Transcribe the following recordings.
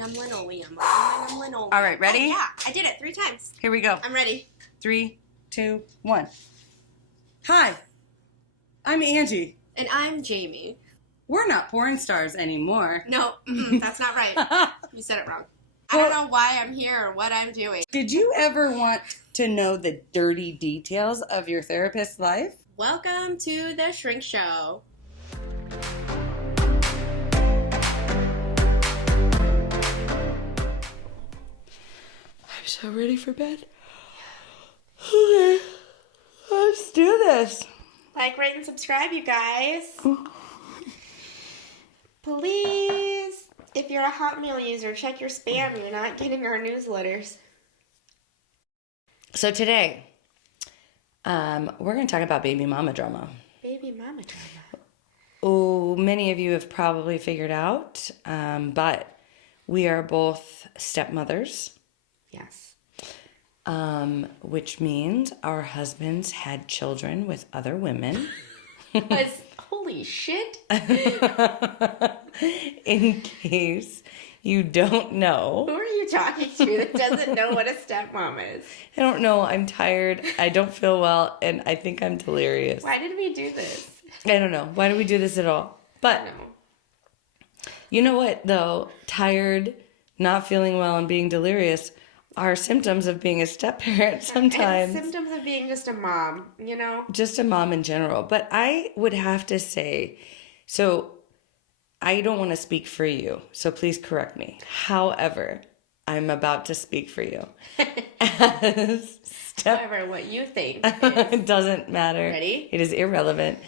All right, ready? Oh, yeah, I did it 3 times. Here we go. I'm ready. 3, 2, 1. Hi, I'm Angie. And I'm Jamie. We're not porn stars anymore. No, that's not right. You said it wrong. I don't know why I'm here or what I'm doing. Did you ever want to know the dirty details of your therapist's life? Welcome to the Shrink Show. I'm so ready for bed. Okay, let's do this. Like, rate, and subscribe, you guys. Please, if you're a Hotmail user, check your spam. You're not getting our newsletters. So today, we're going to talk about baby mama drama. Baby mama drama. Oh, many of you have probably figured out, but we are both stepmothers. Yes. Which means our husbands had children with other women. Holy shit. In case you don't know. Who are you talking to that doesn't know what a stepmom is? I don't know. I'm tired. I don't feel well. And I think I'm delirious. Why did we do this? I don't know. Why do we do this at all? But you know what, though? Tired, not feeling well, and being delirious are symptoms of being a step-parent sometimes. And symptoms of being just a mom, you know? Just a mom in general. But I would have to say, so I don't want to speak for you, so please correct me. However, I'm about to speak for you. However, what you think it doesn't matter. Ready? It is irrelevant.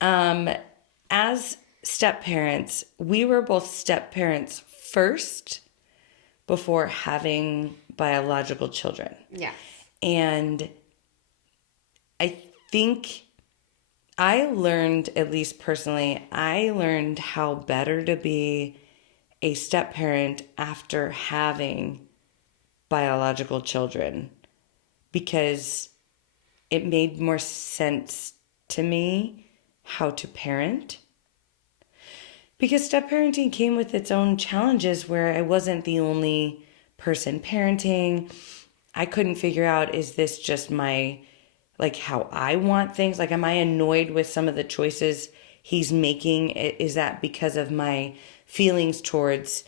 As step-parents, we were both step-parents first before having biological children. Yeah. And I think I learned, at least personally, I learned how better to be a step-parent after having biological children, because it made more sense to me how to parent. Because step-parenting came with its own challenges where I wasn't the only person parenting. I couldn't figure out, is this just my, like, how I want things? Like, am I annoyed with some of the choices he's making? Is that because of my feelings towards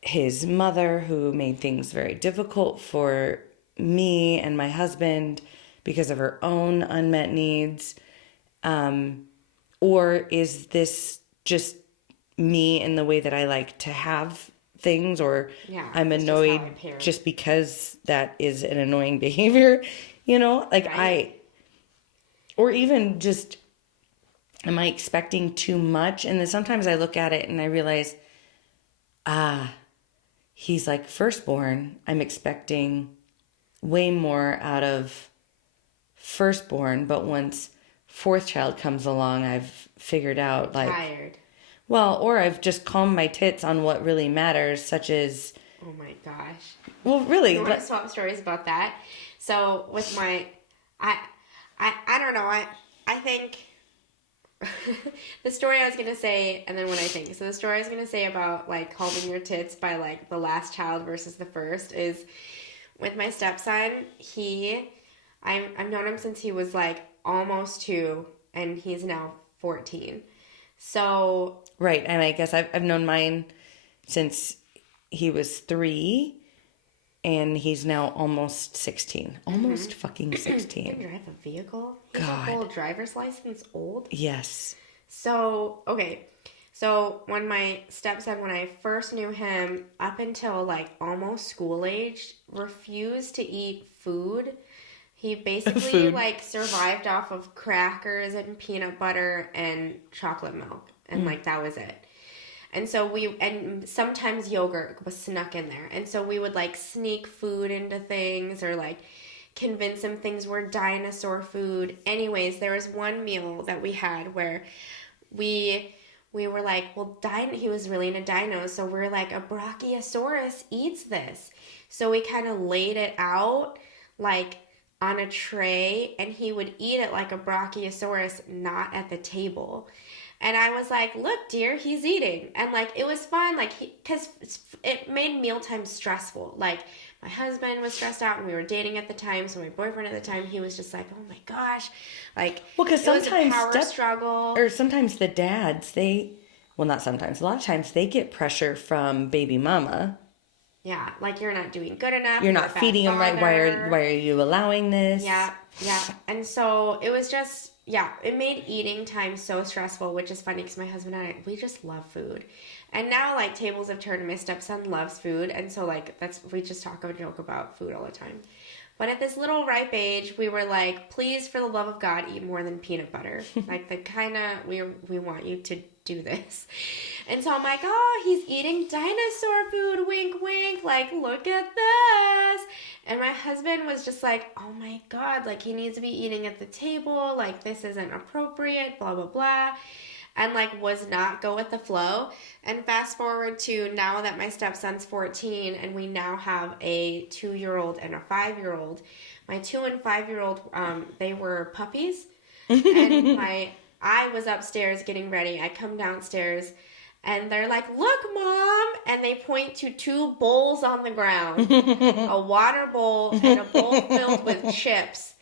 his mother, who made things very difficult for me and my husband because of her own unmet needs? Or is this just me in the way that I like to have things, or I'm annoyed just because that is an annoying behavior, you know? Like, right. Or even just, am I expecting too much? And then sometimes I look at it and I realize, he's like firstborn. I'm expecting way more out of firstborn, but once fourth child comes along, I've figured out, like, tired. Well, or I've just calmed my tits on what really matters, such as... Oh my gosh. Well, really. You want to swap stories about that? So with my... I don't know. I think... the story I was going to say, and then what I think. So the story I was going to say about, like, calming your tits by, like, the last child versus the first is with my stepson, I've known him since he was, like, almost 2, and he's now 14. So... Right, and I guess I've known mine since he was 3, and he's now almost 16. Almost fucking 16. You can drive a vehicle? God. Is a full driver's license old? Yes. So, okay. So, when my stepson, when I first knew him, up until, like, almost school age, refused to eat food. He basically, like, survived off of crackers and peanut butter and chocolate milk. And, like, that was it. And so and sometimes yogurt was snuck in there. And so we would, like, sneak food into things, or, like, convince him things were dinosaur food. Anyways, there was one meal that we had where we were like, well, he was really into dinos. So we're like, a Brachiosaurus eats this. So we kind of laid it out, like, on a tray, and he would eat it like a Brachiosaurus, not at the table. And I was like, look, dear, he's eating. And like, it was fun. Like, because it made mealtime stressful. Like, my husband was stressed out and we were dating at the time. So my boyfriend at the time, he was just like, oh my gosh. Like, Well, because it was a sometimes power struggle. or sometimes the dads, well, not sometimes, a lot of times they get pressure from baby mama. Yeah, like you're not doing good enough. You're You're not a bad feeding them right. father. Why are you allowing this? Yeah, yeah. And so it was just, yeah, it made eating time so stressful, which is funny because my husband and I, we just love food. And now, like, tables have turned. My stepson loves food. And so, like, we just talk and joke about food all the time. But at this little ripe age, we were like, please, for the love of God, eat more than peanut butter. Like, the kind of, we want you to do this. And so I'm like, oh, he's eating dinosaur food, wink, wink. Like, look at this. And my husband was just like, oh my God, like, he needs to be eating at the table. Like, this isn't appropriate, blah, blah, blah. And like was not go with the flow. And fast forward to now that my stepson's 14 and we now have a 2-year-old and a 5-year-old. My 2 and 5-year-old, they were puppies. And I was upstairs getting ready. I come downstairs and they're like, look, Mom. And they point to 2 bowls on the ground, a water bowl and a bowl filled with chips.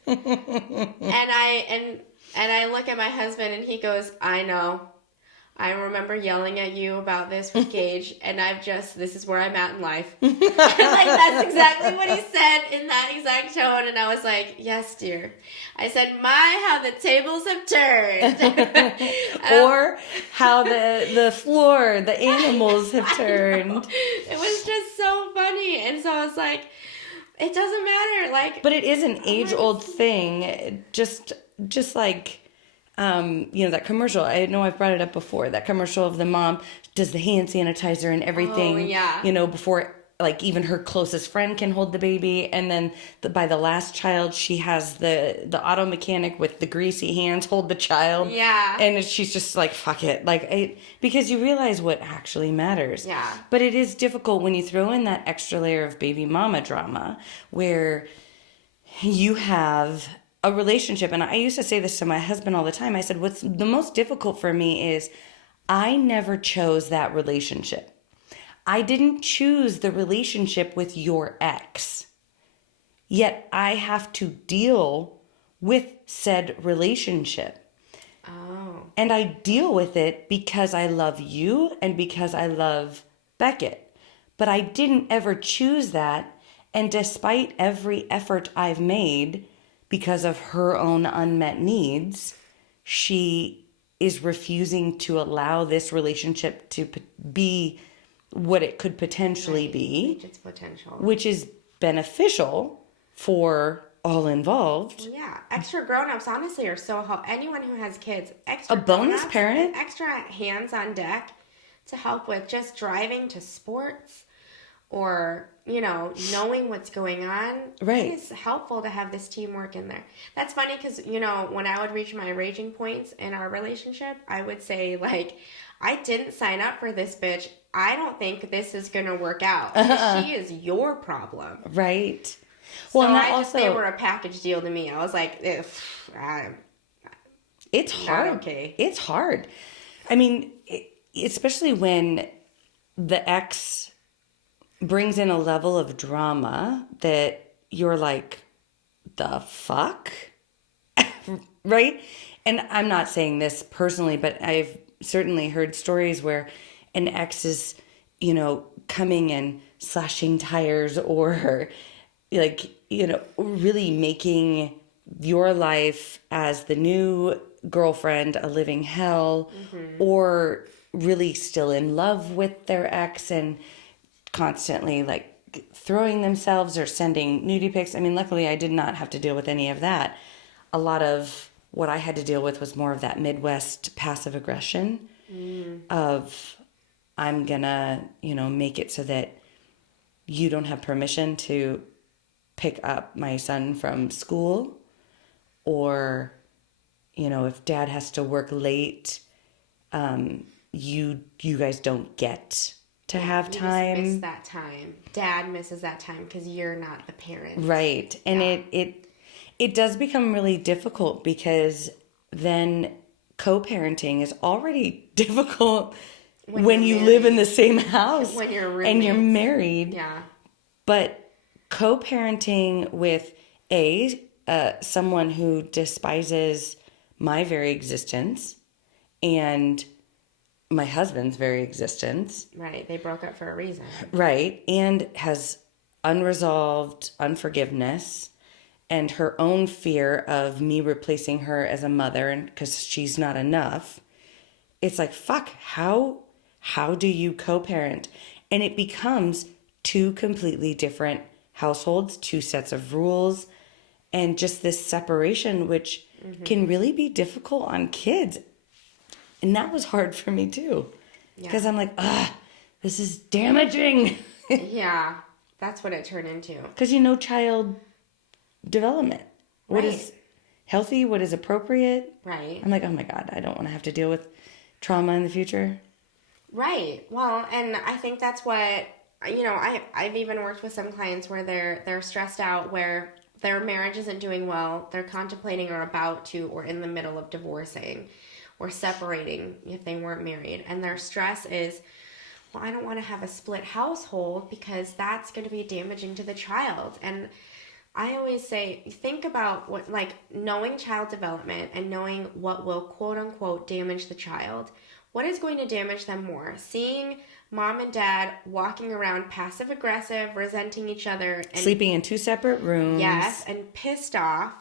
And I look at my husband and he goes, I know. I remember yelling at you about this with Gage, and this is where I'm at in life. And like, that's exactly what he said in that exact tone. And I was like, yes, dear. I said, my, how the tables have turned. Or how the floor, the animals have turned. It was just so funny. And so I was like, it doesn't matter. Like, but it is an age-old thing. Just like, that commercial. I know I've brought it up before. That commercial of the mom does the hand sanitizer and everything. Oh, yeah. Before like even her closest friend can hold the baby, and then by the last child, she has the auto mechanic with the greasy hands hold the child. Yeah. And she's just like, fuck it, because you realize what actually matters. Yeah. But it is difficult when you throw in that extra layer of baby mama drama, where you have a relationship. And I used to say this to my husband all the time. I said, what's the most difficult for me is I never chose that relationship. I didn't choose the relationship with your ex. Yet I have to deal with said relationship. Oh. And I deal with it because I love you and because I love Beckett. But I didn't ever choose that. And despite every effort I've made, because of her own unmet needs, she is refusing to allow this relationship to be what it could potentially be. Reach its potential. Which is beneficial for all involved. Yeah. Extra grown-ups, honestly, are so helpful. Anyone who has kids, extra a bonus grown-ups, parent. Extra hands on deck to help with just driving to sports or, knowing what's going on. Right. It's helpful to have this teamwork in there. That's funny because, when I would reach my raging points in our relationship, I would say, like, I didn't sign up for this bitch. I don't think this is going to work out. She is your problem. Right. Well, they were a package deal to me. I was like, it's hard. Okay. It's hard. I mean, especially when the ex brings in a level of drama that you're like, the fuck? Right? And I'm not saying this personally, but I've certainly heard stories where an ex is, coming and slashing tires or really making your life as the new girlfriend a living hell, or really still in love with their ex and constantly throwing themselves or sending nudie pics. I mean, luckily I did not have to deal with any of that. A lot of what I had to deal with was more of that Midwest passive aggression of I'm gonna, make it so that you don't have permission to pick up my son from school, or, if dad has to work late, you guys don't get to have time. Miss that time. Dad misses that time because you're not the parent. Right. And it does become really difficult because then co-parenting is already difficult When when you're you live in married. the same house When you're and you're roommates. married. Yeah. But co-parenting with someone who despises my very existence and my husband's very existence, Right. They broke up for a reason. right, and has unresolved unforgiveness and her own fear of me replacing her as a mother, and because she's not enough, it's like, fuck, how do you co-parent? And it becomes two completely different households, two sets of rules, and just this separation, which can really be difficult on kids. And that was hard for me too. Because Yeah. I'm like, this is damaging. Yeah. That's what it turned into. Because child development. What Right. is healthy? What is appropriate? Right. I'm like, oh my God, I don't want to have to deal with trauma in the future. Right. Well, and I think that's what I've even worked with some clients where they're stressed out, where their marriage isn't doing well, they're contemplating or about to or in the middle of divorcing or separating if they weren't married, and their stress is, well, I don't want to have a split household because that's going to be damaging to the child. And I always say, think about what, like, knowing child development and knowing what will quote unquote damage the child. What is going to damage them more? Seeing mom and dad walking around passive aggressive, resenting each other, and Sleeping in two separate rooms. yes, and pissed off,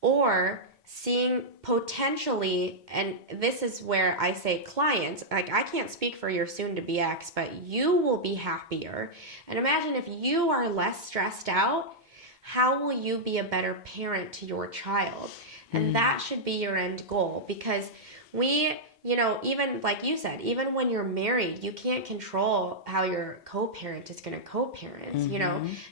or seeing potentially, and this is where I say clients, like, I can't speak for your soon to be ex, but you will be happier. And imagine if you are less stressed out, how will you be a better parent to your child? And that should be your end goal, because even like you said, even when you're married, you can't control how your co-parent is going to co-parent.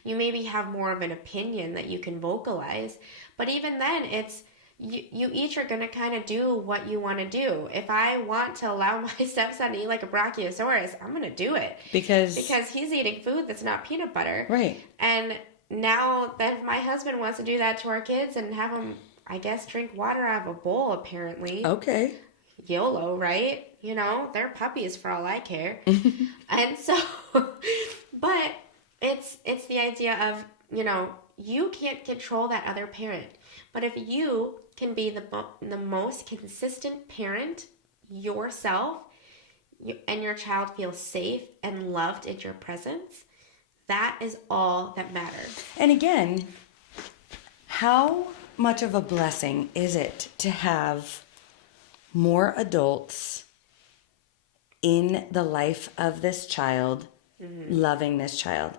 You maybe have more of an opinion that you can vocalize, but even then, it's you each are going to kind of do what you want to do. If I want to allow my stepson to eat like a brachiosaurus, I'm going to do it Because he's eating food that's not peanut butter. Right. And now that my husband wants to do that to our kids and have them, I guess, drink water out of a bowl, apparently. Okay. YOLO, right? They're puppies for all I care. And so, but it's the idea of, you can't control that other parent. But if you can be the most consistent parent yourself, and your child feels safe and loved in your presence, that is all that matters. And again, how much of a blessing is it to have more adults in the life of this child, loving this child?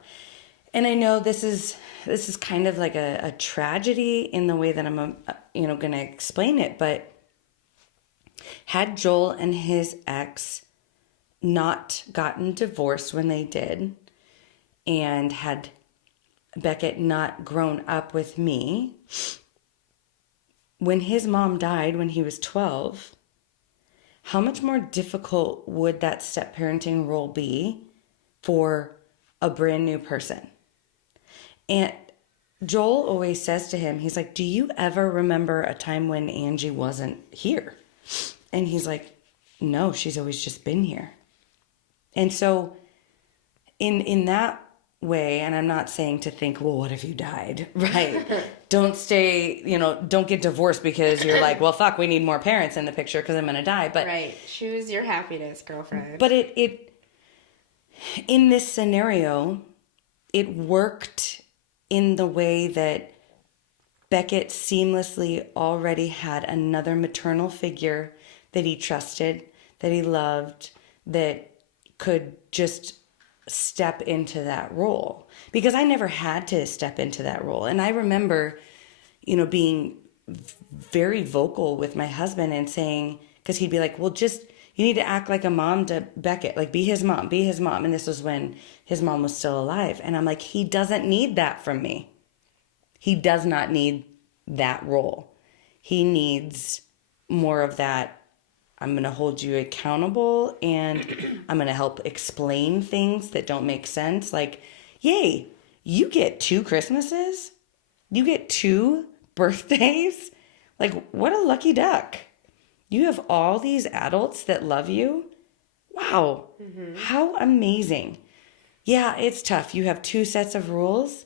And I know this is kind of like a tragedy in the way that I'm going to explain it, but had Joel and his ex not gotten divorced when they did, and had Beckett not grown up with me, when his mom died when he was 12, how much more difficult would that step-parenting role be for a brand new person? And Joel always says to him, he's like, do you ever remember a time when Angee wasn't here? And he's like, no, she's always just been here. And so in that way, and I'm not saying to think, well, what if you died? Right. Don't don't get divorced because you're like, well, fuck, we need more parents in the picture because I'm going to die. But right. Choose your happiness, girlfriend. But it in this scenario, it worked in the way that Beckett seamlessly already had another maternal figure that he trusted, that he loved, that could just step into that role. Because I never had to step into that role. And I remember, being very vocal with my husband and saying, because he'd be like, well, you need to act like a mom to Beckett, like be his mom. And this was when his mom was still alive. And I'm like, he doesn't need that from me. He does not need that role. He needs more of that. I'm going to hold you accountable, and I'm going to help explain things that don't make sense. Like, yay, you get 2 Christmases? You get 2 birthdays? Like, what a lucky duck. You have all these adults that love you. Wow. How amazing. Yeah, it's tough. You have two sets of rules,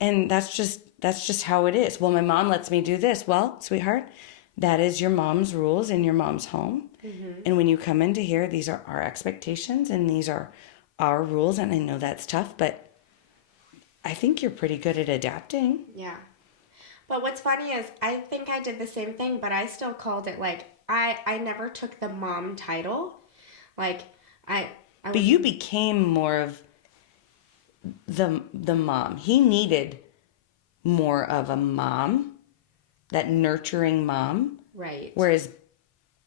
and that's just how it is. Well, my mom lets me do this. Well, sweetheart, that is your mom's rules in your mom's home. And when you come into here, these are our expectations and these are our rules. And I know that's tough, but I think you're pretty good at adapting. Yeah. But what's funny is I think I did the same thing, but I still called it like I never took the mom title. Like I But you became more of the mom. He needed more of a mom, that nurturing mom. right. Whereas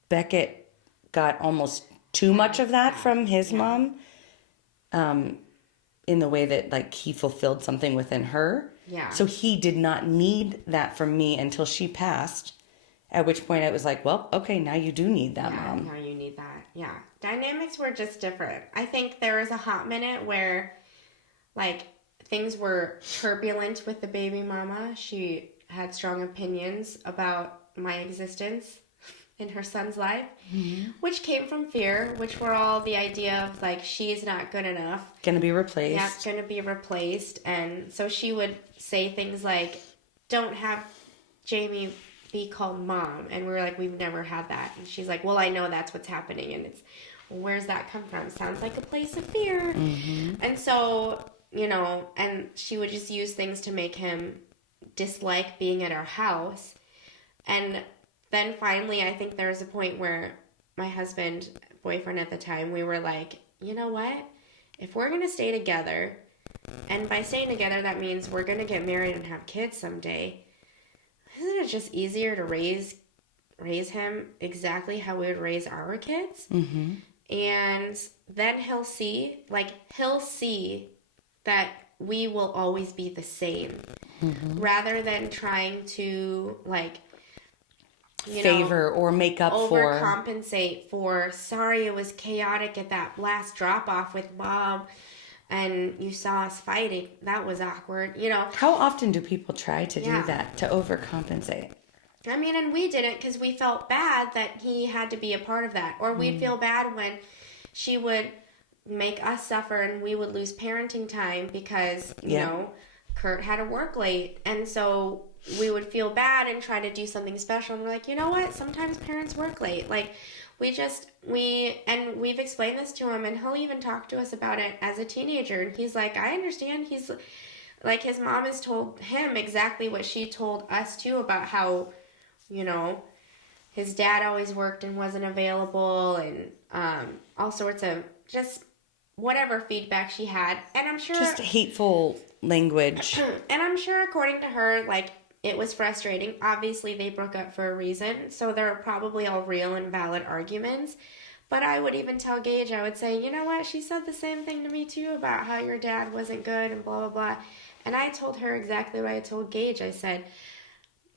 Beckett got almost too much of that from his mom, in the way that like he fulfilled something within her. Yeah. So he did not need that from me until she passed. At which point I was like, well, okay, now you do need that, Yeah, Mom. now you need that. Yeah. Dynamics were just different. I think there was a hot minute where like things were turbulent with the baby mama. She had strong opinions about my existence in her son's life, which came from fear, which were all the idea of like she's not good enough. Gonna be replaced. Yeah, gonna be replaced. And so she would say things like, don't have Jamie be called mom. And we were like, we've never had that. And she's like, well, I know that's what's happening. And it's, well, where's that come from? Sounds like a place of fear. And so, you know, and she would just use things to make him dislike being at our house. And then finally, I think there was a point where my husband, boyfriend at the time, we were like, you know what? If we're going to stay together, and by staying together, that means we're going to get married and have kids someday, isn't it just easier to raise him exactly how we would raise our kids? And then he'll see that we will always be the same, rather than trying to like, favor or make up for. Overcompensate for, sorry, it was chaotic at that last drop off with Mom and you saw us fighting. That was awkward, you know. How often do people try to do that, to overcompensate? I mean, and we didn't because we felt bad that he had to be a part of that. Or we'd feel bad when she would make us suffer and we would lose parenting time because, you know, Kurt had to work late. And so we would feel bad and try to do something special. And we're like, you know what? Sometimes parents work late. Like, we've explained this to him, and he'll even talk to us about it as a teenager. And he's like, I understand. He's like, his mom has told him exactly what she told us too about how, you know, his dad always worked and wasn't available, and all sorts of just whatever feedback she had. And I'm sure Just hateful language. And I'm sure according to her, like, it was frustrating. Obviously, they broke up for a reason, so they're probably all real and valid arguments. But I would even tell Gage, I would say, you know what? She said the same thing to me too about how your dad wasn't good and blah, blah, blah. And I told her exactly what I told Gage. I said,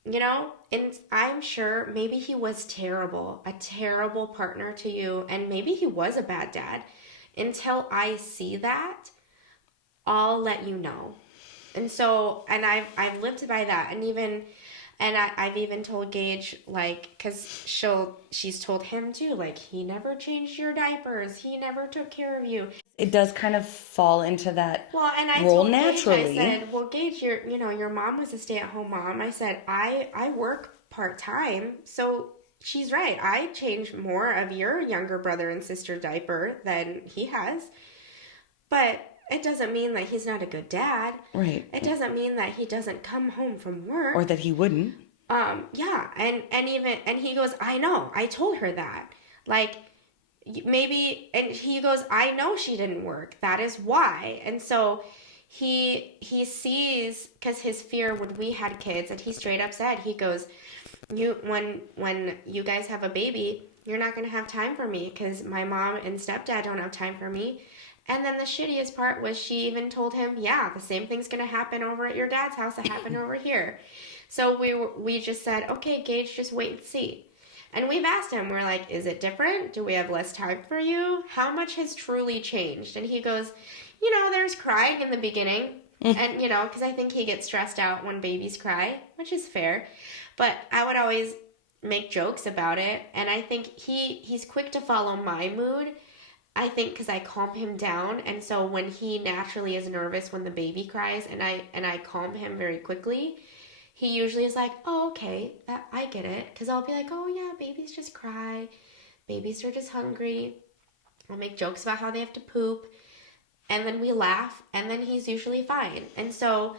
you know, and I'm sure maybe he was a terrible partner to you, and maybe he was a bad dad. Until I see that, I'll let you know. And so, and I've lived by that, I've even told Gage, like, because she's told him too, like, he never changed your diapers, he never took care of you. It does kind of fall into that And I role told naturally. Gage, I said, well, Gage, your mom was a stay-at-home mom. I said, I work part-time, so she's right. I change more of your younger brother and sister diaper than he has, but it doesn't mean that he's not a good dad. Right. It doesn't mean that he doesn't come home from work. Or that he wouldn't. Yeah. And he goes, I know. I told her that. Like, maybe, and he goes, I know she didn't work. That is why. And so he sees, because his fear when we had kids, and he straight up said, he goes, when you guys have a baby, you're not going to have time for me because my mom and stepdad don't have time for me. And then the shittiest part was she even told him, yeah, the same thing's going to happen over at your dad's house that happened over here. So we just said, okay, Gage, just wait and see. And we've asked him, we're like, is it different? Do we have less time for you? How much has truly changed? And he goes, there's crying in the beginning. And, because I think he gets stressed out when babies cry, which is fair. But I would always, make jokes about it, and I think he's quick to follow my mood. I think because I calm him down, and so when he naturally is nervous when the baby cries, and I calm him very quickly, he usually is like, oh, okay, that I get it. Because I'll be like, oh yeah, babies just cry, babies are just hungry. I'll make jokes about how they have to poop, and then we laugh, and then he's usually fine. And so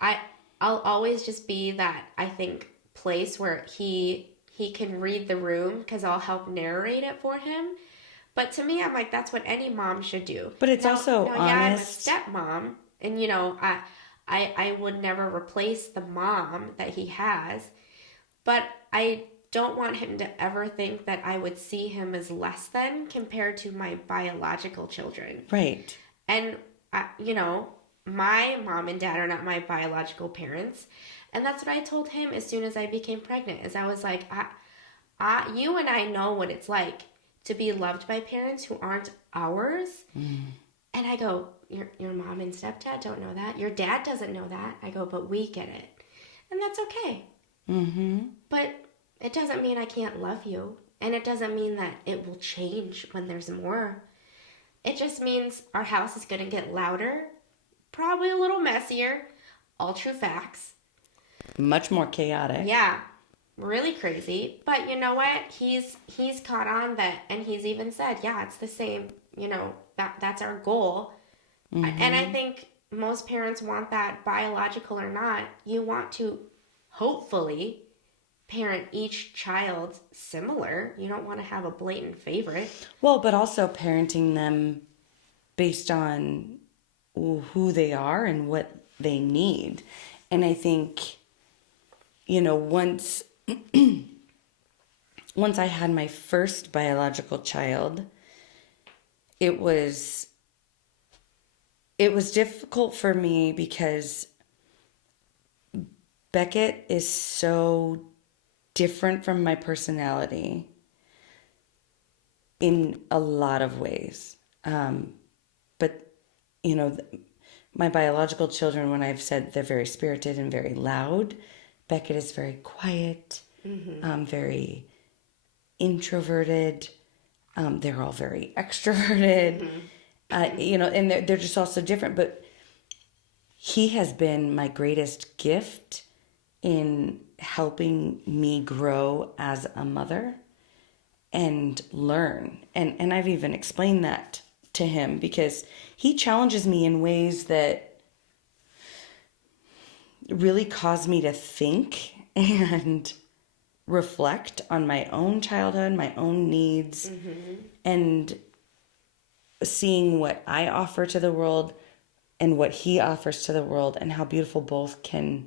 I I'll always just be that, I think, place where he can read the room because I'll help narrate it for him. But to me, I'm like, that's what any mom should do. But it's also Yeah, I'm a honest. stepmom, and I would never replace the mom that he has, but I don't want him to ever think that I would see him as less than compared to my biological children. Right. And my mom and dad are not my biological parents, and that's what I told him as soon as I became pregnant. Is I was like, you and I know what it's like to be loved by parents who aren't ours. And I go, your mom and stepdad don't know that. Your dad doesn't know that. I go, but we get it. And that's okay. Mm-hmm. But it doesn't mean I can't love you. And it doesn't mean that it will change when there's more. It just means our house is going to get louder, probably a little messier, all true facts. Much more chaotic. Yeah, really crazy. But you know what? He's caught on that, and he's even said, yeah, it's the same. That's our goal. Mm-hmm. And I think most parents want that, biological or not. You want to hopefully parent each child similar. You don't want to have a blatant favorite. Well, but also parenting them based on who they are and what they need. And I think, once I had my first biological child, it was difficult for me because Beckett is so different from my personality in a lot of ways. But, my biological children, when I've said they're very spirited and very loud, Beckett is very quiet, very introverted. They're all very extroverted, and they're just all so different. But he has been my greatest gift in helping me grow as a mother and learn. And I've even explained that to him because he challenges me in ways that really cause me to think and reflect on my own childhood, my own needs, and seeing what I offer to the world and what he offers to the world and how beautiful both can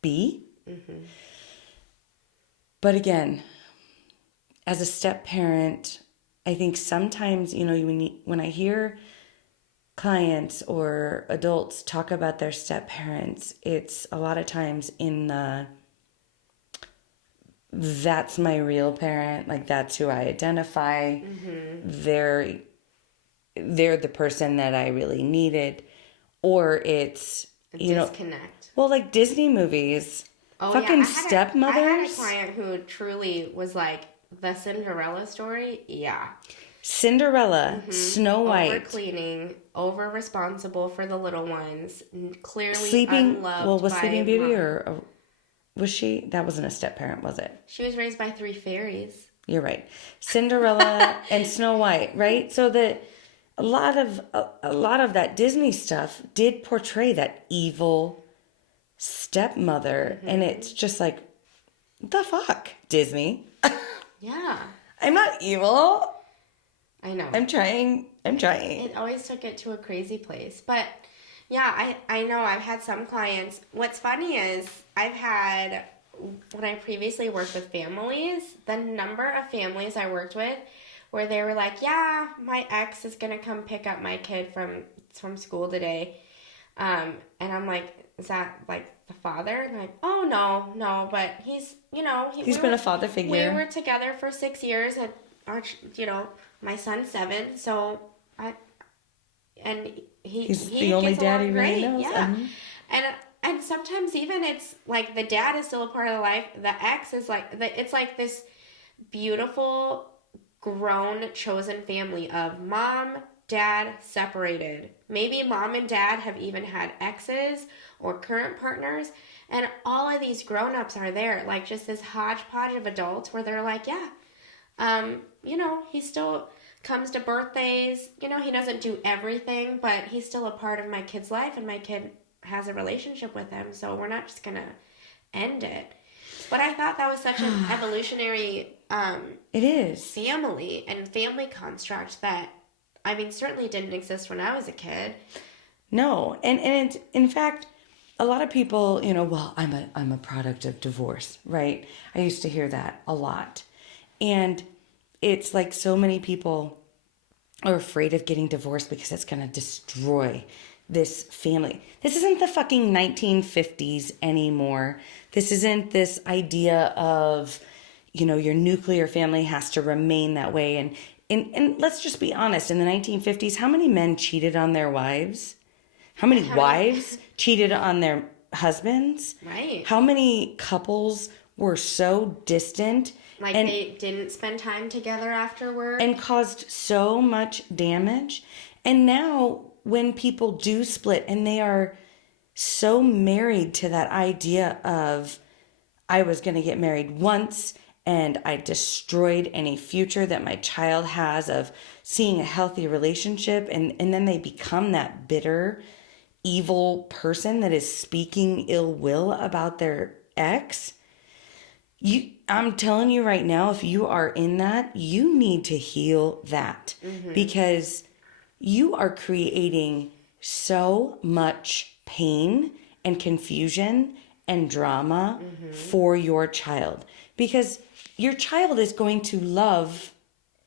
be. But again, as a step parent, I think sometimes, when I hear clients or adults talk about their step parents, it's a lot of times in the, that's my real parent, like that's who I identify. They're the person that I really needed. Or it's, disconnect. Well, like Disney movies, fucking stepmothers. I had a client who truly was like the Cinderella story. Yeah. Cinderella, Snow White. Over cleaning, over responsible for the little ones, clearly Sleeping, unloved well, was by Sleeping Beauty mom. or was she? That wasn't a step parent, was it? She was raised by 3 fairies. You're right. Cinderella and Snow White, right? So that a lot of that Disney stuff did portray that evil stepmother, and it's just like, the fuck, Disney? Yeah. I'm not evil. I know. I'm trying. It always took it to a crazy place. But yeah, I know I've had some clients. What's funny is when I previously worked with families, the number of families I worked with where they were like, yeah, my ex is going to come pick up my kid from school today. And I'm like, is that like the father? And like, oh, no, but he's been a father figure. We were together for 6 years, and my son's 7, so he's the only dad he really knows. Yeah. And some sometimes even it's like the dad is still a part of the life. The ex is like it's like this beautiful grown chosen family of mom, dad, separated. Maybe mom and dad have even had exes or current partners, and all of these grown-ups are there, like just this hodgepodge of adults where they're like, yeah, he still comes to birthdays. He doesn't do everything, but he's still a part of my kid's life, and my kid has a relationship with him, so we're not just gonna end it. But I thought that was such an evolutionary it is family and family construct that, I mean, certainly didn't exist when I was a kid. No, and it's, in fact, a lot of people, well, I'm a product of divorce, right? I used to hear that a lot. And it's like so many people are afraid of getting divorced because it's going to destroy this family. This isn't the fucking 1950s anymore. This isn't this idea of, your nuclear family has to remain that way. And let's just be honest, in the 1950s, how many men cheated on their wives? How many wives cheated on their husbands? Right. How many couples were so distant? Like they didn't spend time together afterward. And caused so much damage. And now when people do split and they are so married to that idea of, I was going to get married once and I destroyed any future that my child has of seeing a healthy relationship. And then they become that bitter, evil person that is speaking ill will about their ex. I'm telling you right now, if you are in that, you need to heal that, because you are creating so much pain and confusion and drama for your child, because your child is going to love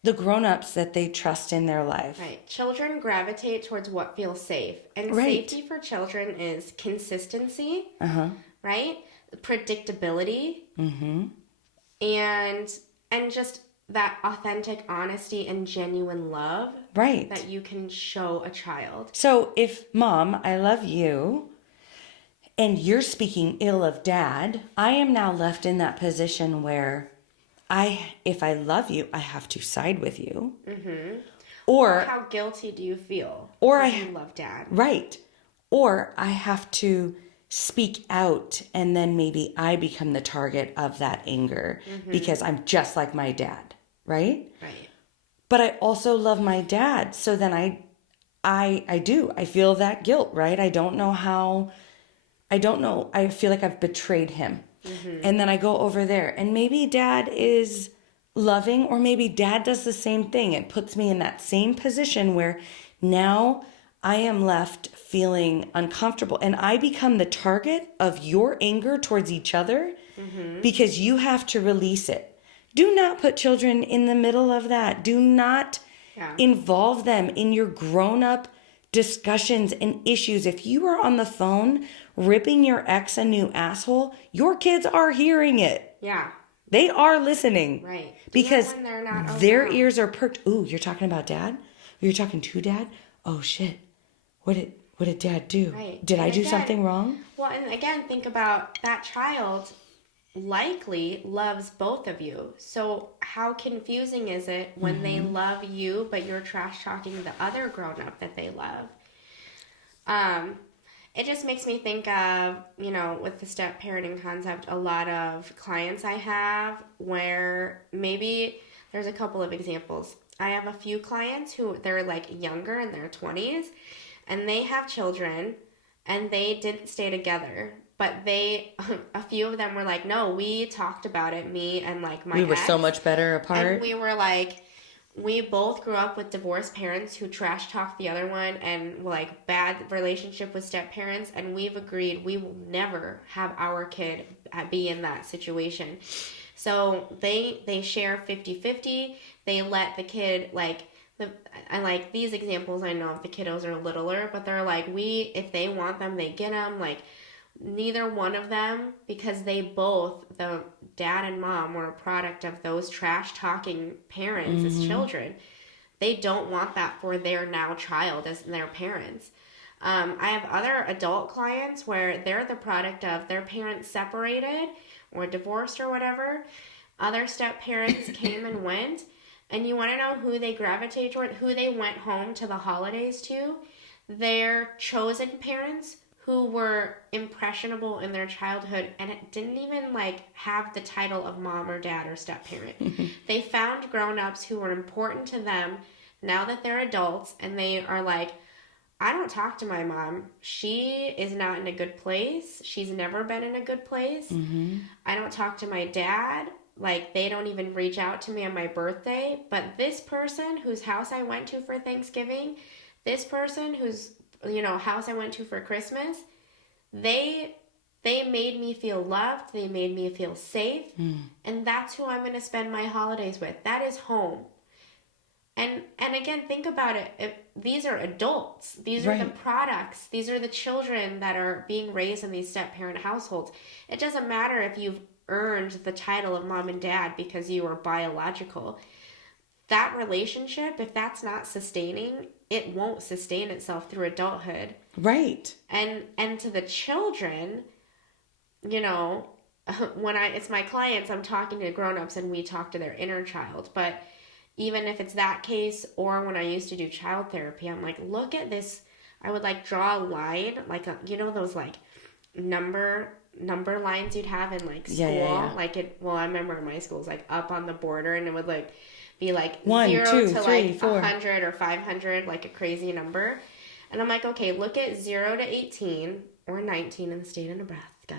the grown-ups that they trust in their life. Right. Children gravitate towards what feels safe. And Right. safety for children is consistency, right? Predictability, and just that authentic honesty and genuine love Right. that you can show a child. So if, Mom, I love you, and you're speaking ill of Dad, I am now left in that position where if I love you, I have to side with you. Or how guilty do you feel? Or if you love Dad. Right. Or I have to speak out, and then maybe I become the target of that anger because I'm just like my dad, right? Right. But I also love my dad, so then I feel that guilt, right? I don't know. I feel like I've betrayed him. And then I go over there, and maybe Dad is loving, or maybe Dad does the same thing. It puts me in that same position where now I am left feeling uncomfortable, and I become the target of your anger towards each other because you have to release it. Do not put children in the middle of that. Do not involve them in your grown-up discussions and issues. If you are on the phone ripping your ex a new asshole, your kids are hearing it. Yeah. They are listening. Right. Because their around. ears are perked. Ooh, you're talking about Dad? You're talking to Dad? Oh shit. What did Dad do? Right. Did I do something wrong? Well, and again, think about that child likely loves both of you. So how confusing is it when they love you, but you're trash talking the other grown up that they love? It just makes me think of, with the step parenting concept, a lot of clients I have where maybe there's a couple of examples. I have a few clients who they're like younger in their 20s, and they have children and they didn't stay together. But a few of them were like, no, we talked about it, me and like my ex. We were so much better apart. And we were like, we both grew up with divorced parents who trash talked the other one and like bad relationship with step parents. And we've agreed we will never have our kid be in that situation. So they share 50-50. They let the kid I like these examples. I know if the kiddos are littler, but they're like, if they want them, they get them. Like, neither one of them, because they both, the dad and mom, were a product of those trash talking parents as children. They don't want that for their now child as their parents. I have other adult clients where they're the product of their parents separated or divorced or whatever. Other step parents came and went. And you want to know who they gravitate toward, who they went home to the holidays to? Their chosen parents who were impressionable in their childhood and it didn't even like have the title of mom or dad or step parent. They found grown-ups who were important to them now that they're adults and they are like, I don't talk to my mom. She is not in a good place. She's never been in a good place. I don't talk to my dad. Like, they don't even reach out to me on my birthday. But this person whose house I went to for Thanksgiving, this person whose, house I went to for Christmas, they made me feel loved. They made me feel safe. And that's who I'm going to spend my holidays with. That is home. And again, think about it. These are adults. These are the products. These are the children that are being raised in these step-parent households. It doesn't matter if you've earned the title of mom and dad because you are biological. That relationship, if that's not sustaining, it won't sustain itself through adulthood. Right. And to the children, when it's my clients, I'm talking to grown-ups and we talk to their inner child. But even if it's that case, or when I used to do child therapy, I'm like, look at this. I would like draw a line, like those like number lines you'd have in like school. Yeah. I remember in my school it was like up on the border, and it would like be like 1, 0 2, to 3, like 4. 100 or 500, like a crazy number. And I'm like, okay, look at 0 to 18 or 19 in the state of Nebraska.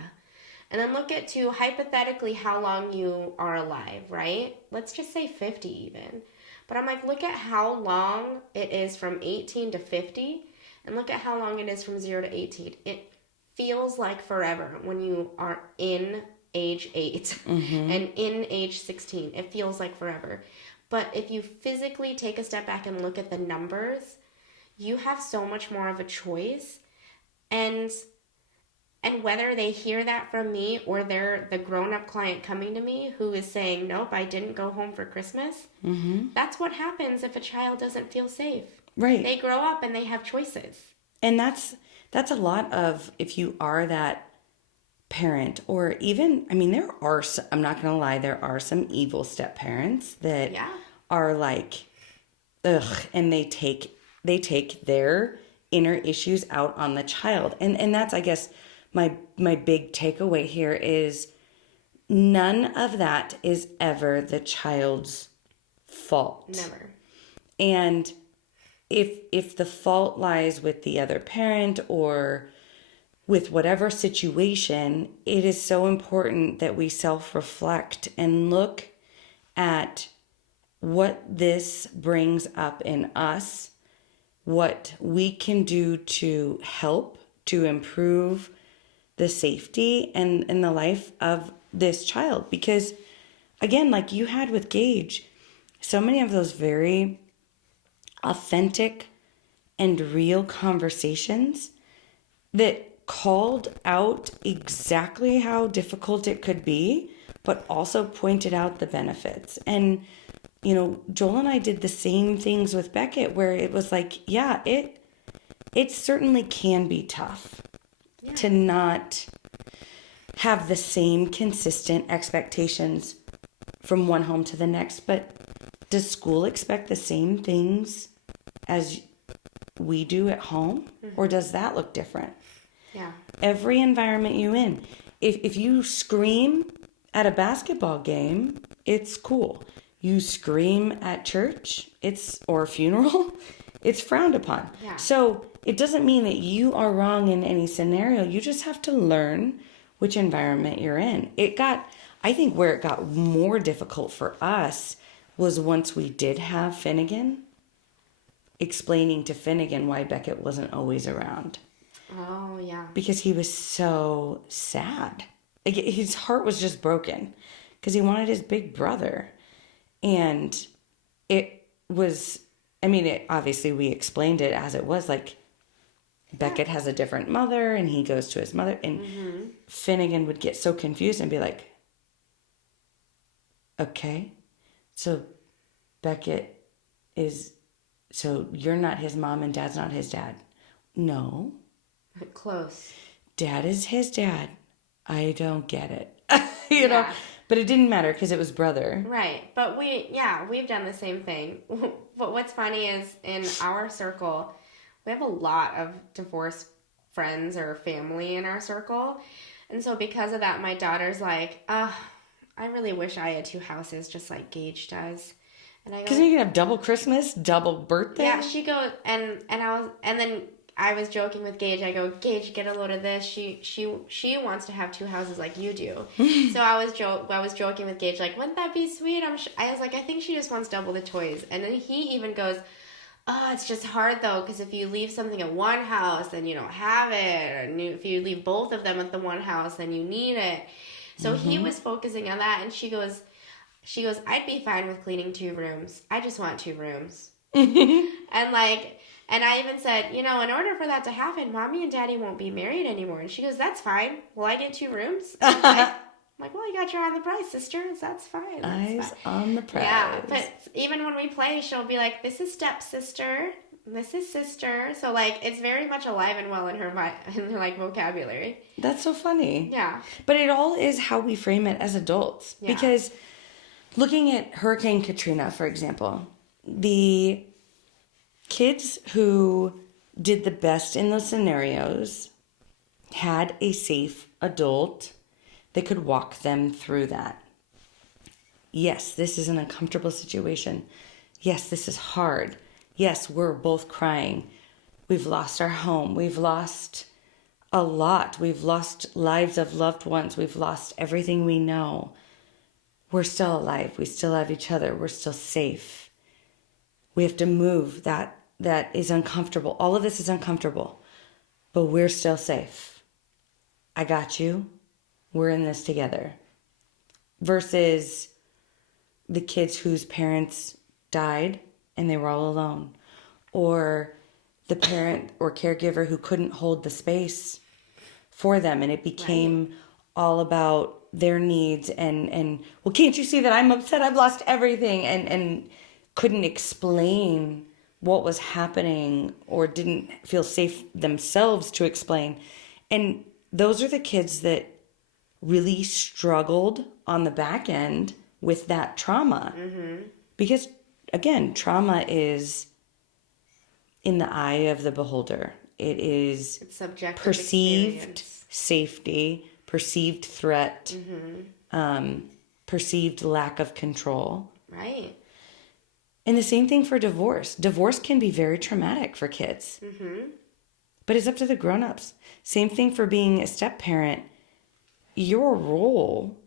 And then look at to hypothetically how long you are alive, right? Let's just say 50 even. But I'm like, look at how long it is from 18 to 50, and look at how long it is from 0 to 18. It feels like forever when you are in age 8 and in age 16. It feels like forever. But if you physically take a step back and look at the numbers, you have so much more of a choice. And whether they hear that from me or they're the grown-up client coming to me who is saying, nope, I didn't go home for Christmas, that's what happens if a child doesn't feel safe. Right. They grow up and they have choices. And that's a lot of, if you are that parent, or even, there are, I'm not going to lie, there are some evil step parents that are like, ugh, and they take their inner issues out on the child. And that's, I guess, my big takeaway here is none of that is ever the child's fault. Never. And if the fault lies with the other parent or with whatever situation, it is so important that we self-reflect and look at what this brings up in us, what we can do to help, to improve the safety and the life of this child. Because again, like you had with Gage, so many of those very authentic and real conversations that called out exactly how difficult it could be, but also pointed out the benefits. And, Joel and I did the same things with Beckett, where it was like, yeah, it certainly can be tough to not have the same consistent expectations from one home to the next. But does school expect the same things as we do at home? Or does that look different? Yeah. Every environment you in. If you scream at a basketball game, it's cool. You scream at church, or a funeral, it's frowned upon. Yeah. So it doesn't mean that you are wrong in any scenario. You just have to learn which environment you're in. I think where it got more difficult for us was once we did have Finnegan, explaining to Finnegan why Beckett wasn't always around. Oh, yeah. Because he was so sad. Like, his heart was just broken because he wanted his big brother. And it was, obviously we explained it as it was, like, Beckett has a different mother and he goes to his mother. And Finnegan would get so confused and be like, okay, so Beckett so you're not his mom and dad's not his dad. No. Close. Dad is his dad. I don't get it. you know? Yeah. But it didn't matter because it was brother. Right. But we've done the same thing. But what's funny is in our circle, we have a lot of divorced friends or family in our circle. And so because of that, my daughter's like, I really wish I had two houses just like Gage does. And I Because go, you can have double Christmas, double birthday. yeah, she goes, and then I was joking with Gage. I go, Gage, get a load of this. She wants to have two houses like you do. So I was joking with Gage, like, wouldn't that be sweet? I was like, I think she just wants double the toys. And then he even goes, oh, it's just hard though, because if you leave something at one house, then you don't have it. Or if you leave both of them at the one house, then you need it. So he was focusing on that, and she goes, I'd be fine with cleaning 2 rooms. I just want 2 rooms. And like, and I even said, in order for that to happen, mommy and daddy won't be married anymore. And she goes, that's fine. Will I get 2 rooms? I'm like, well, you got your eye on the prize, sister. That's fine. Eyes on the prize. Yeah, but even when we play, she'll be like, this is stepsister. This is sister. So like, it's very much alive and well in her like vocabulary. That's so funny. Yeah. But it all is how we frame it as adults. Yeah. Because looking at Hurricane Katrina, for example, the kids who did the best in those scenarios had a safe adult that could walk them through that. Yes, this is an uncomfortable situation. Yes, this is hard. Yes, we're both crying. We've lost our home. We've lost a lot. We've lost lives of loved ones. We've lost everything we know. We're still alive. We still have each other. We're still safe. We have to move. That is uncomfortable. All of this is uncomfortable, but we're still safe. I got you. We're in this together. Versus the kids whose parents died and they were all alone. Or the parent or caregiver who couldn't hold the space for them, and it became all about their needs and well, can't you see that I'm upset? I've lost everything, and couldn't explain what was happening or didn't feel safe themselves to explain. And those are the kids that really struggled on the back end with that trauma. Mm-hmm. Because again, trauma is in the eye of the beholder. It's subjective perceived experience. Safety, perceived threat, perceived lack of control. Right. And the same thing for divorce. Divorce can be very traumatic for kids. Mm-hmm. But it's up to the grown-ups. Same thing for being a step-parent. Your role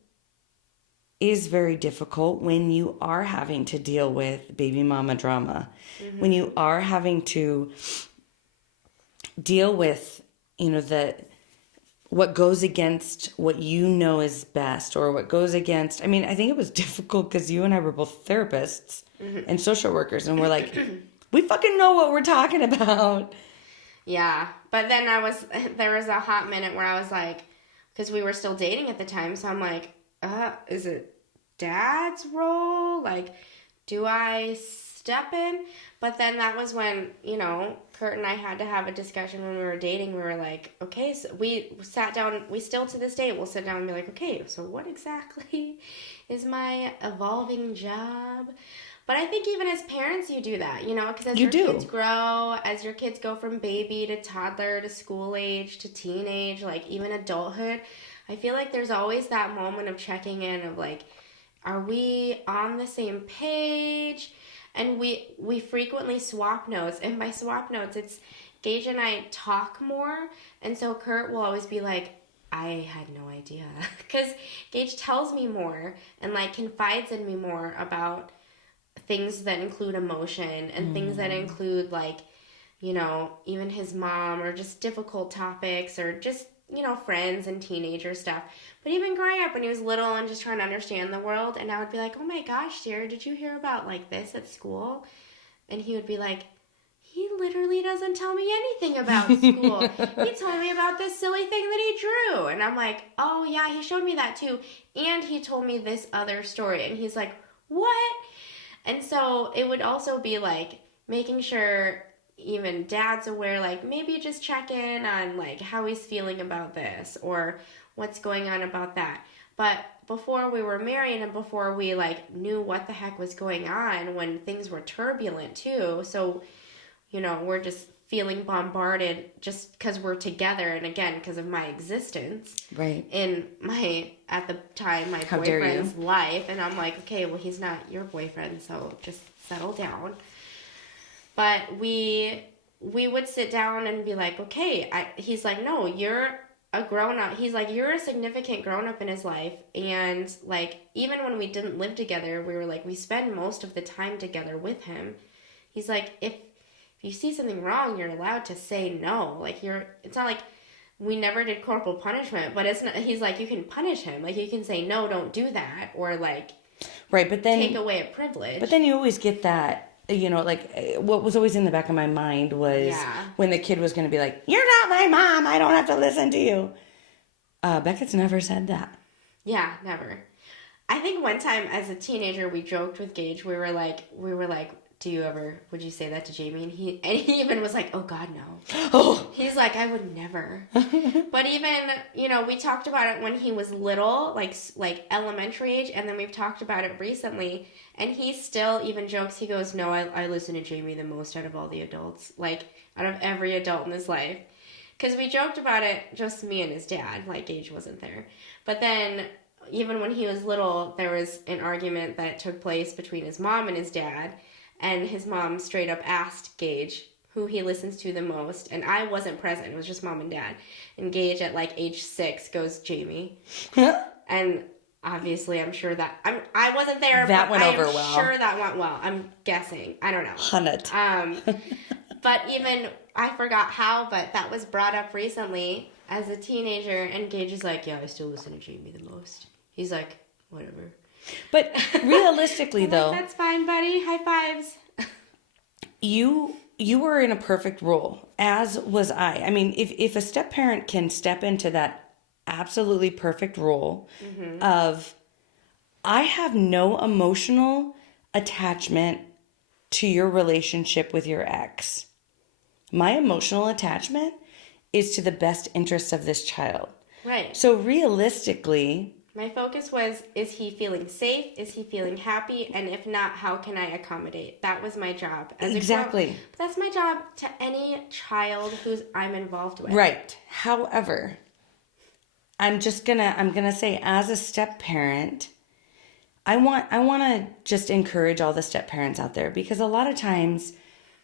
is very difficult when you are having to deal with baby mama drama. Mm-hmm. When you are having to deal with, what goes against what you know is best, or what goes against, I think it was difficult because you and I were both therapists and social workers, and we're like, we fucking know what we're talking about. Yeah, but then there was a hot minute where I was like, because we were still dating at the time, so I'm like, is it dad's role? Like, do I step in? But then that was when, Kurt and I had to have a discussion when we were dating. We were like, okay, so we sat down, we still to this day will sit down and be like, okay, so what exactly is my evolving job? But I think even as parents, you do that, because as your kids grow, as your kids go from baby to toddler to school age to teenage, like even adulthood, I feel like there's always that moment of checking in of like, are we on the same page? And we frequently swap notes. And by swap notes, it's Gage and I talk more. And so Kurt will always be like, I had no idea. Because Gage tells me more and like confides in me more about things that include emotion and things that include like, even his mom, or just difficult topics, or just, friends and teenager stuff. But even growing up when he was little and just trying to understand the world, and I would be like, oh my gosh, dear, did you hear about like this at school? And he would be like, he literally doesn't tell me anything about school. He told me about this silly thing that he drew. And I'm like, oh yeah, he showed me that too. And he told me this other story. And he's like, what? And so it would also be like making sure even dad's aware, like maybe just check in on like how he's feeling about this or what's going on about that. But before we were married and before we like knew what the heck was going on, when things were turbulent too, so we're just feeling bombarded just because we're together, and again because of my existence Right. in my, at the time, my How dare you. boyfriend's life. And I'm like, okay, well, he's not your boyfriend, so just settle down. But we would sit down and be like, okay, he's like, no, you're a grown-up. He's like, you're a significant grown-up in his life. And like, even when we didn't live together, we were like, we spend most of the time together with him. He's like, if you see something wrong, you're allowed to say no. Like, it's not like we never did corporal punishment, but it's not, he's like, you can punish him. Like, you can say, no, don't do that. Or like, right, but then take away a privilege. But then you always get that, like what was always in the back of my mind was when the kid was going to be like, you're not my mom, I don't have to listen to you. Beckett's never said that. Yeah, never. I think one time as a teenager, we joked with Gage. We were like, would you say that to Jamie? And he even was like, oh God, no. Oh. He's like, I would never. But even, we talked about it when he was little, like elementary age, and then we've talked about it recently, and he still even jokes, he goes, no, I listen to Jamie the most out of all the adults, like out of every adult in his life. Because we joked about it, just me and his dad, like Gage wasn't there. But then even when he was little, there was an argument that took place between his mom and his dad. And his mom straight up asked Gage who he listens to the most. And I wasn't present. It was just mom and dad. And Gage at like age 6 goes, Jamie. And obviously I'm sure that... I wasn't there. That went over well. I'm sure that went well. I'm guessing. I don't know. 100. But even... I forgot how, but that was brought up recently as a teenager. And Gage is like, yeah, I still listen to Jamie the most. He's like, whatever. But realistically, though, like, that's fine, buddy. High fives. You were in a perfect role, as was I. I mean, if a step parent can step into that absolutely perfect role of, I have no emotional attachment to your relationship with your ex. My emotional attachment is to the best interests of this child. Right. So realistically... my focus was, is he feeling safe? Is he feeling happy? And if not, how can I accommodate? That was my job. Exactly. That's my job to any child I'm involved with. Right. However, I'm gonna say, as a step parent, I want to just encourage all the step parents out there, because a lot of times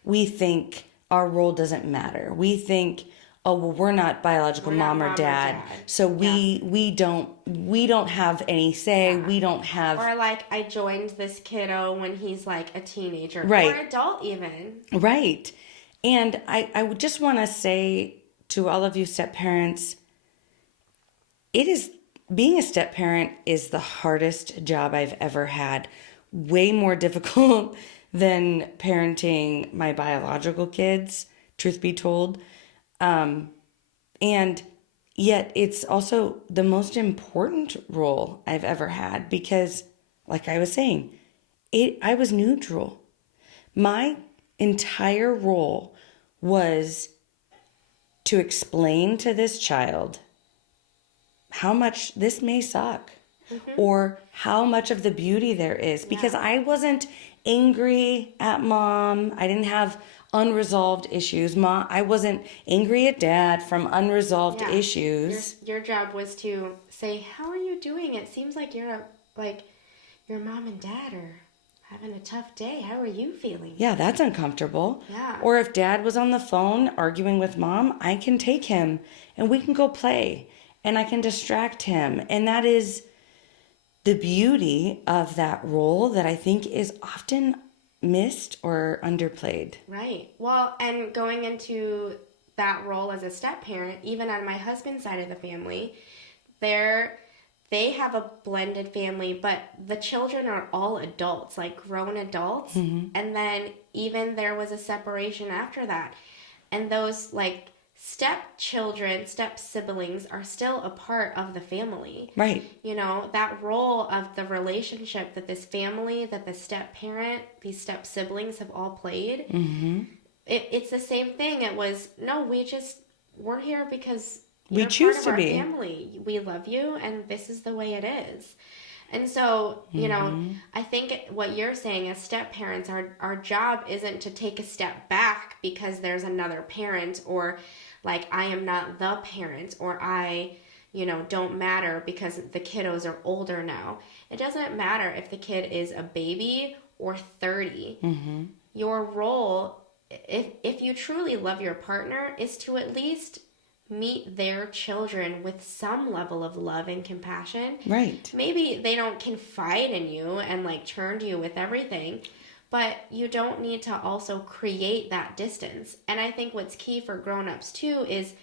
we think our role doesn't matter. We think, oh, well, we're not biological mom or dad, so we don't have any say. Yeah. We don't have... or like, I joined this kiddo when he's like a teenager, right, or adult even. Right. And I would just want to say to all of you step parents, being a step parent is the hardest job I've ever had. Way more difficult than parenting my biological kids, truth be told. And yet it's also the most important role I've ever had, because, like I was saying, I was neutral. My entire role was to explain to this child how much this may suck, or how much of the beauty there is, because I wasn't angry at mom. I didn't have unresolved issues. I wasn't angry at dad from unresolved issues. Your job was to say, how are you doing? It seems like your mom and dad are having a tough day. How are you feeling? Yeah, that's uncomfortable. Yeah. Or if dad was on the phone arguing with mom, I can take him and we can go play and I can distract him. And that is the beauty of that role that I think is often missed or underplayed. Right. Well, and going into that role as a step parent, even on my husband's side of the family, they have a blended family, but the children are all adults, like grown adults. And then even there was a separation after that. And those like step siblings are still a part of the family. Right. You know, that role of the relationship that this family, that the step parent, these step siblings have all played it's the same thing. It was, no, we're here because We you're part choose of to our be. family. We love you, and this is the way it is. And so, I think what you're saying as step parents, our job isn't to take a step back because there's another parent, or like I am not the parent, or I, don't matter because the kiddos are older now. It doesn't matter if the kid is a baby or 30. Your role, if you truly love your partner, is to at least meet their children with some level of love and compassion. Right. Maybe they don't confide in you and like turn to you with everything, but you don't need to also create that distance. And I think what's key for grown-ups too is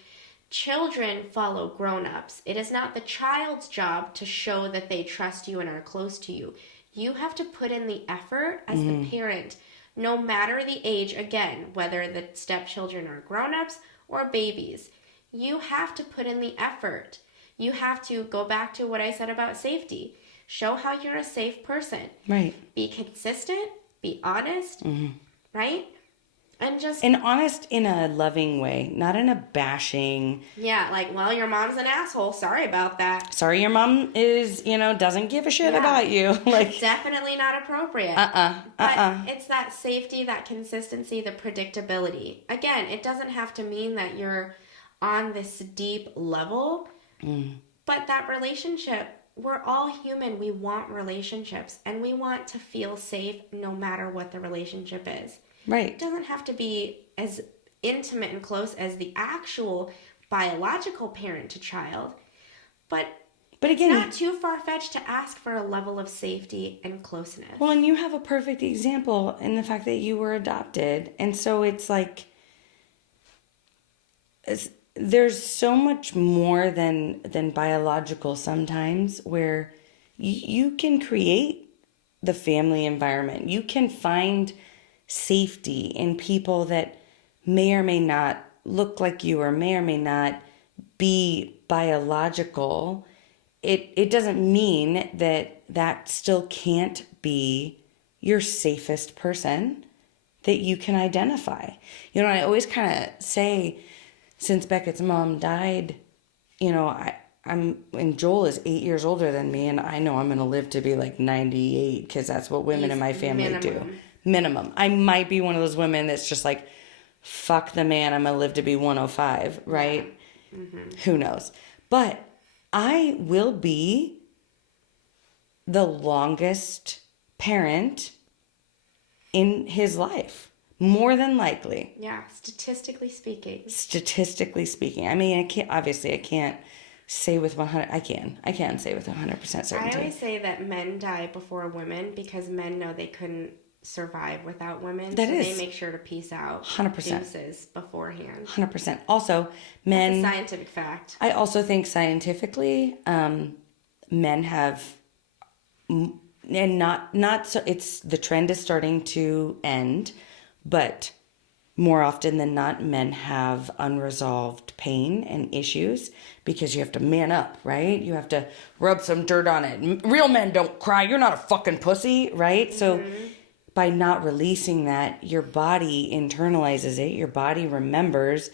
children follow grown-ups. It is not the child's job to show that they trust you and are close to you. You have to put in the effort as the parent, no matter the age, again, whether the stepchildren are grown-ups or babies. You have to put in the effort. You have to go back to what I said about safety. Show how you're a safe person. Right. Be consistent, be honest, right? And honest in a loving way, not in a bashing. Yeah, like, well, your mom's an asshole. Sorry about that. Sorry, your mom is, doesn't give a shit about you. Like, definitely not appropriate. But it's that safety, that consistency, the predictability. Again, it doesn't have to mean that you're on this deep level, but that relationship, we're all human. We want relationships, and we want to feel safe no matter what the relationship is. Right. It doesn't have to be as intimate and close as the actual biological parent to child, but again, it's not too far-fetched to ask for a level of safety and closeness. Well, and you have a perfect example in the fact that you were adopted, and so it's like there's so much more than biological sometimes, where you can create the family environment. You can find safety in people that may or may not look like you, or may or may not be biological. It doesn't mean that still can't be your safest person that you can identify. I always kind of say, since Beckett's mom died, and Joel is 8 years older than me, and I know I'm going to live to be like 98 because that's what women in my family do. Minimum. I might be one of those women that's just like, fuck the man, I'm going to live to be 105, right? Yeah. Who knows? But I will be the longest parent in his life, more than likely. Yeah, statistically speaking. I mean, I can't say with 100, I can say with 100% certainty. I always say that men die before women because men know they couldn't survive without women. They make sure to peace out 100% deuces beforehand. 100%. Also, men. That's a scientific fact. I also think scientifically, men have, and not so. It's the trend is starting to end, but more often than not, men have unresolved pain and issues because you have to man up, right? You have to rub some dirt on it. Real men don't cry. You're not a fucking pussy, right? So by not releasing that, your body internalizes it, your body remembers,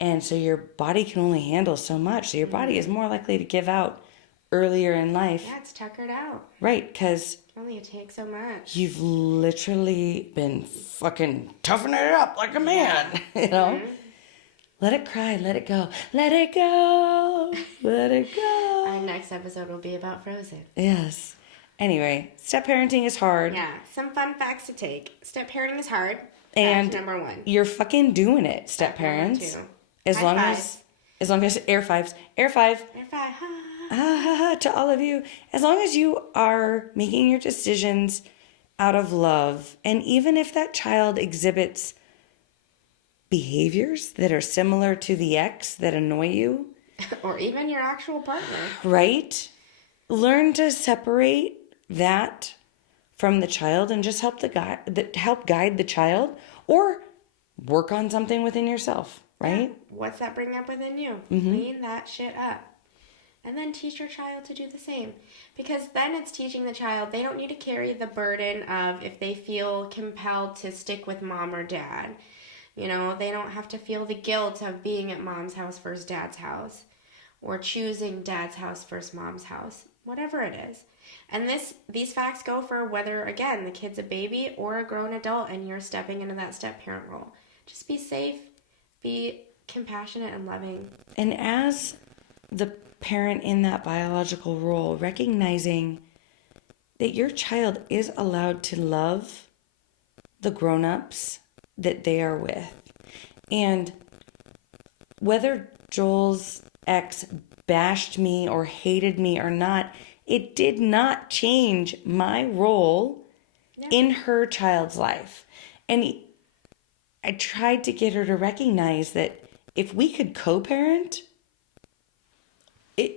and so your body can only handle so much. So your body is more likely to give out earlier in life. Yeah, it's tuckered out. Right, because only it takes so much. You've literally been fucking toughing it up like a man, Let it cry, let it go. Let it go, let it go. Our next episode will be about Frozen. Yes. Anyway, step parenting is hard. Yeah, some fun facts to take. Step parenting is hard. And fact number 1. You're fucking doing it, step parents. As long as air five. To all of you. As long as you are making your decisions out of love, and even if that child exhibits behaviors that are similar to the ex that annoy you, or even your actual partner, right? Learn to separate that from the child and just help guide the child, or work on something within yourself, right? Yeah. What's that bring up within you? Clean that shit up. And then teach your child to do the same. Because then it's teaching the child they don't need to carry the burden of if they feel compelled to stick with mom or dad. You know, they don't have to feel the guilt of being at mom's house versus dad's house, or choosing dad's house versus mom's house, whatever it is. And these facts go for whether, again, the kid's a baby or a grown adult and you're stepping into that step parent role. Just be safe, be compassionate and loving. And as the parent in that biological role, recognizing that your child is allowed to love the grown-ups that they are with. And whether Joel's ex bashed me or hated me or not, it did not change my role in her child's life. And I tried to get her to recognize that if we could co-parent,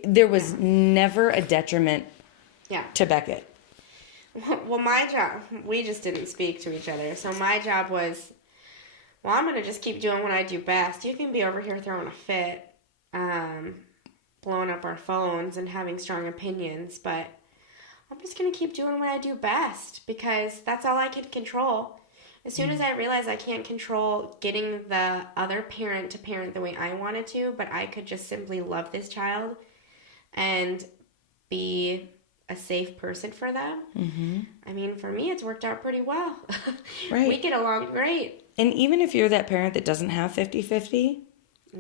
there was never a detriment to Beckett. Well, my job, we just didn't speak to each other. So my job was, well, I'm going to just keep doing what I do best. You can be over here throwing a fit, blowing up our phones and having strong opinions, but I'm just going to keep doing what I do best because that's all I can control. As soon as I realized I can't control getting the other parent to parent the way I wanted to, but I could just simply love this child and be a safe person for them. Mm-hmm. I mean, for me, it's worked out pretty well. Right. We get along great. And even if you're that parent that doesn't have 50-50,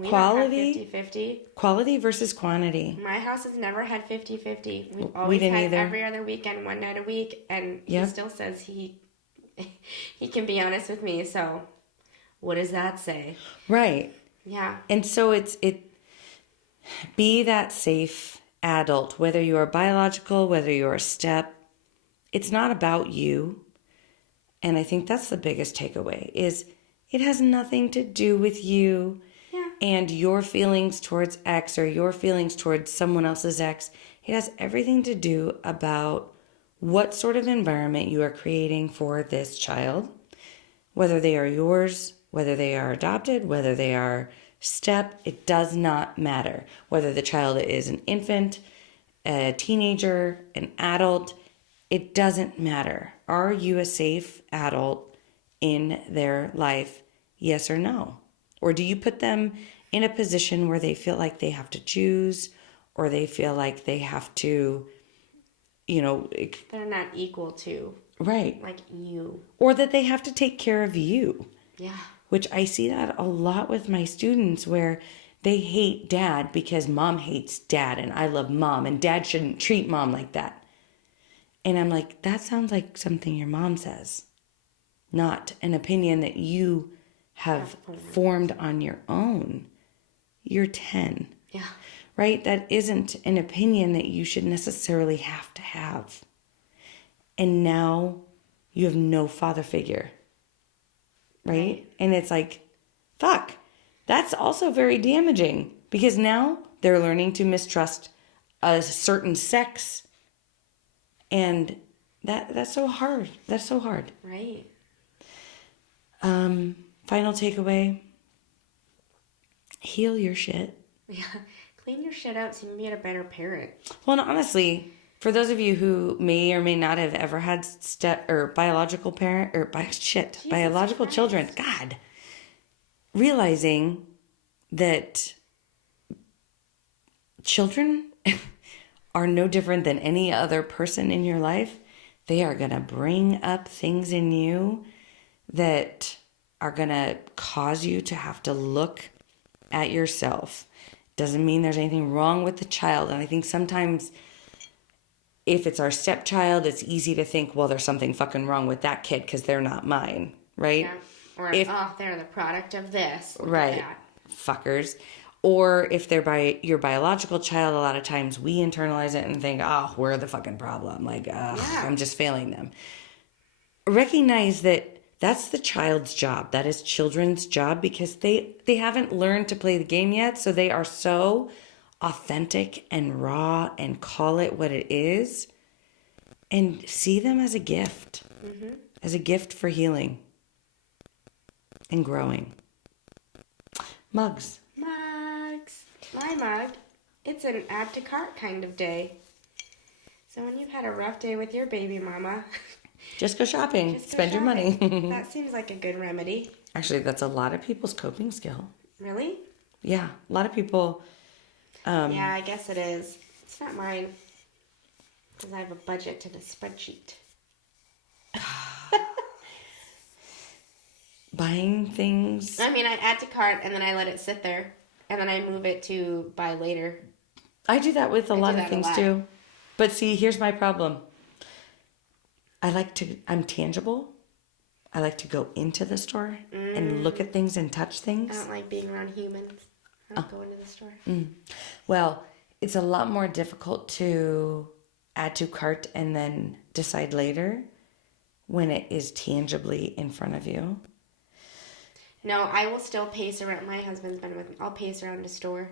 quality versus quantity. My house has never had 50-50. We've always had either. Every other weekend, one night a week, and he still says he can be honest with me. So what does that say? Right. Yeah. And so be that safe adult, whether you're biological, whether you're a step. It's not about you. And I think that's the biggest takeaway is it has nothing to do with you and your feelings towards X or your feelings towards someone else's ex. It has everything to do about what sort of environment you are creating for this child, whether they are yours, whether they are adopted, whether they are step, it does not matter. Whether the child is an infant, a teenager, an adult, it doesn't matter. Are you a safe adult in their life? Yes or no? Or do you put them in a position where they feel like they have to choose or they feel like they have to, they're not equal to. Right. Like you. Or that they have to take care of you. Yeah. Which I see that a lot with my students where they hate dad because mom hates dad and I love mom and dad shouldn't treat mom like that. And I'm like, that sounds like something your mom says, not an opinion that you have formed on your own. You're 10. Yeah. Right? That isn't an opinion that you should necessarily have to have. And now you have no father figure. Right? And it's like, fuck, that's also very damaging because now they're learning to mistrust a certain sex. And that's so hard. That's so hard. Right. Final takeaway. Heal your shit. Yeah. Clean your shit up so you can be a better parent. Well, and honestly, for those of you who may or may not have ever had step or biological parent or biological children, God, realizing that children are no different than any other person in your life. They are going to bring up things in you that are going to cause you to have to look at yourself. Doesn't mean there's anything wrong with the child. And I think sometimes if it's our stepchild, it's easy to think, well, there's something fucking wrong with that kid because they're not mine, right? Yeah. Or, they're the product of this. Right. That. Fuckers. Or if they're your biological child, a lot of times we internalize it and think, oh, we're the fucking problem. Like, I'm just failing them. Recognize that that's the child's job. That is children's job because they haven't learned to play the game yet. So they are so authentic and raw and call it what it is and see them as a gift, as a gift for healing and growing. Mugs. My mug, it's an add to cart kind of day. So when you've had a rough day with your baby mama, just go shopping. Spend your money. That seems like a good remedy. Actually, that's a lot of people's coping skill. Really? Yeah, a lot of people. Yeah, I guess it is. It's not mine. Because I have a budget and a spreadsheet. Buying things. I mean, I add to cart and then I let it sit there. And then I move it to buy later. I do that with a lot of things too. But see, here's my problem. I'm tangible. I like to go into the store and look at things and touch things. I don't like being around humans. I don't go into the store. Well, it's a lot more difficult to add to cart and then decide later when it is tangibly in front of you. No, I will still pace around. My husband's been with me. I'll pace around the store.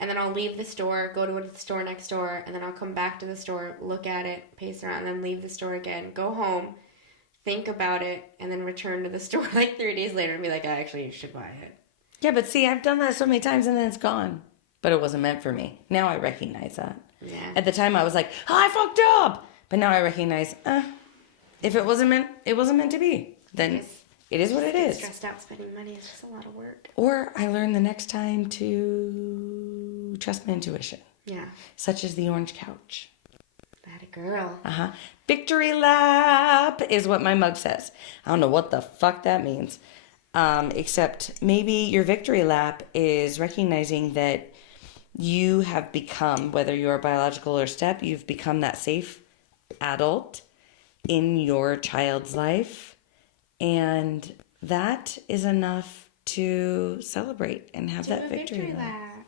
And then I'll leave the store, go to the store next door, and then I'll come back to the store, look at it, pace around, and then leave the store again, go home, think about it, and then return to the store like 3 days later and be like, I actually should buy it. Yeah, but see, I've done that so many times and then it's gone. But it wasn't meant for me. Now I recognize that. Yeah. At the time I was like, oh, I fucked up. But now I recognize, if it wasn't meant to be, then it is what it is. Stressed out spending money is just a lot of work. Or I learned the next time to trust my intuition. Yeah. Such as the orange couch. That a girl. Victory lap is what my mug says. I don't know what the fuck that means. Except maybe your victory lap is recognizing that you have become, whether you're biological or step, you've become that safe adult in your child's life. And that is enough to celebrate and have that victory lap.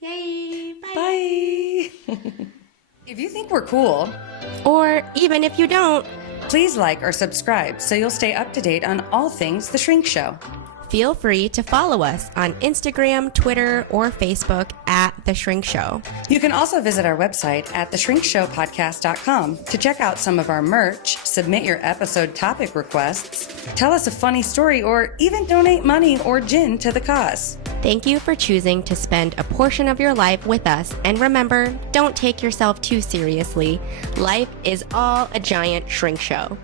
Yay! Bye! Bye! If you think we're cool, or even if you don't, please like or subscribe so you'll stay up to date on all things The Shrink Show. feel free to follow us on Instagram, Twitter, or Facebook at The Shrink Show. You can also visit our website at theshrinkshowpodcast.com to check out some of our merch, submit your episode topic requests, tell us a funny story, or even donate money or gin to the cause. Thank you for choosing to spend a portion of your life with us. And remember, don't take yourself too seriously. Life is all a giant shrink show.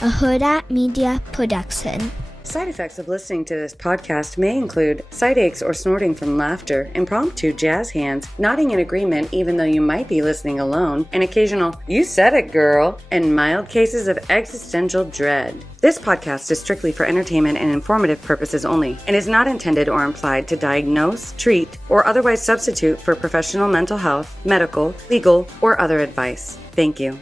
A Huda Media Production. Side effects of listening to this podcast may include side aches or snorting from laughter, impromptu jazz hands, nodding in agreement even though you might be listening alone, an occasional "you said it, girl," and mild cases of existential dread. This podcast is strictly for entertainment and informative purposes only and is not intended or implied to diagnose, treat, or otherwise substitute for professional mental health, medical, legal, or other advice. Thank you.